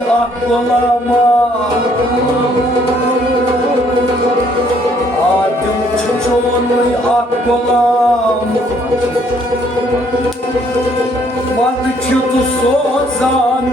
Aklıma adım çocuğunu aklıma Madıçıdı sozan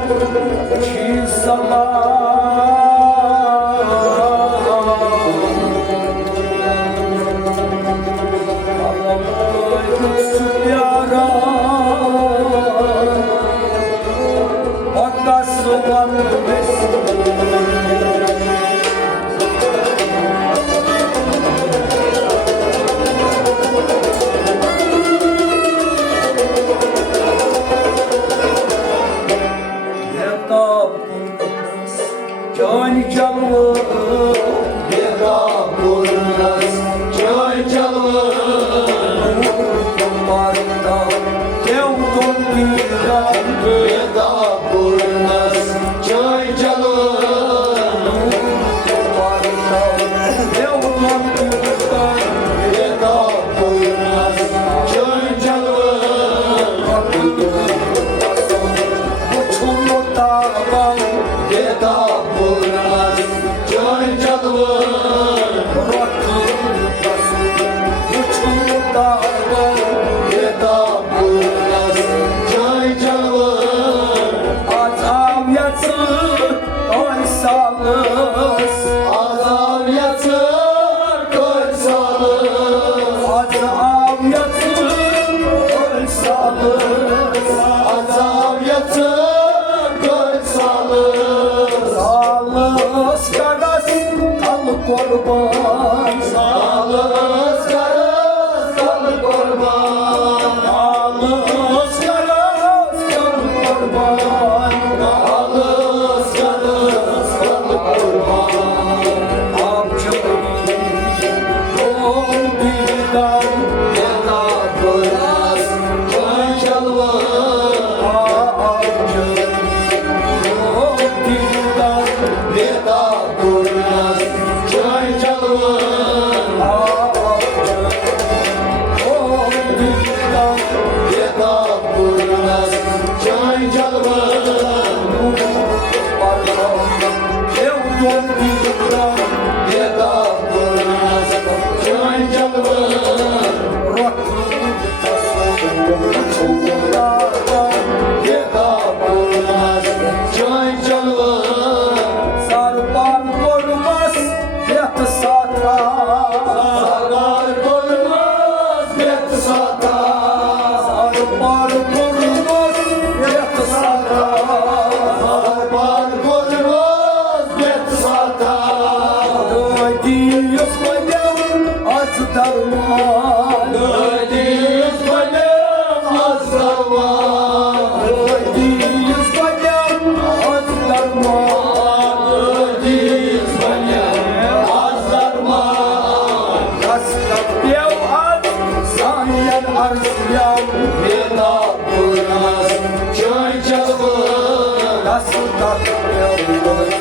Can canlı Veda kurnaz Can canlı Kumarda Devdon diran Veda kurnaz Can canlı Kumarda Devdon diran Veda kurnaz Can canlı Uçumlu dağdan Veda kurnaz Can canlı Uçumlu dağdan Veda kurnaz Can canlı Adam yatsın koysanız Adam yatsın koysanız Adam yatsın koysanız Adam yatsın koysanız Sağlıs karas kalı korban Sağlıs karas kalı korban Sağlıs karas kalı korban Sağlıs karas kalı korban Amcamın doğum birden Veda kurnaz Can canlı Amcamın Veda kurnaz Can canlı Veda kurnaz Can canlı Devdon diran Veda kurnaz Can canlı Veda kurnaz Can canlı Sarbar korumaz Yatı sata Sarbar korumaz Yatı sata Sarbar korumaz Yatı sata Sarbar korumaz Yatı sata Ödüyüz benim az darman Ödüyüz benim az darman Ödüyüz benim az darman Ödüyüz benim az darman Kastak dev az Sanyan arziyam Veda kurnaz Can canlı Kastak dev az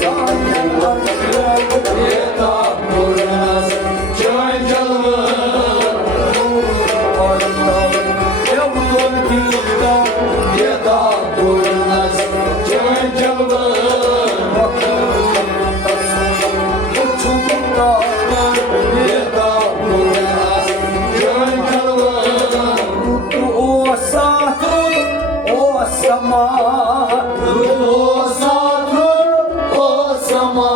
Sanyan arziyam Veda kurnaz Can canlı Devdon diran Veda kurnaz Can canlı Uçumlu dağlar Veda kurnaz Can canlı O satrun o sama O satrun o sama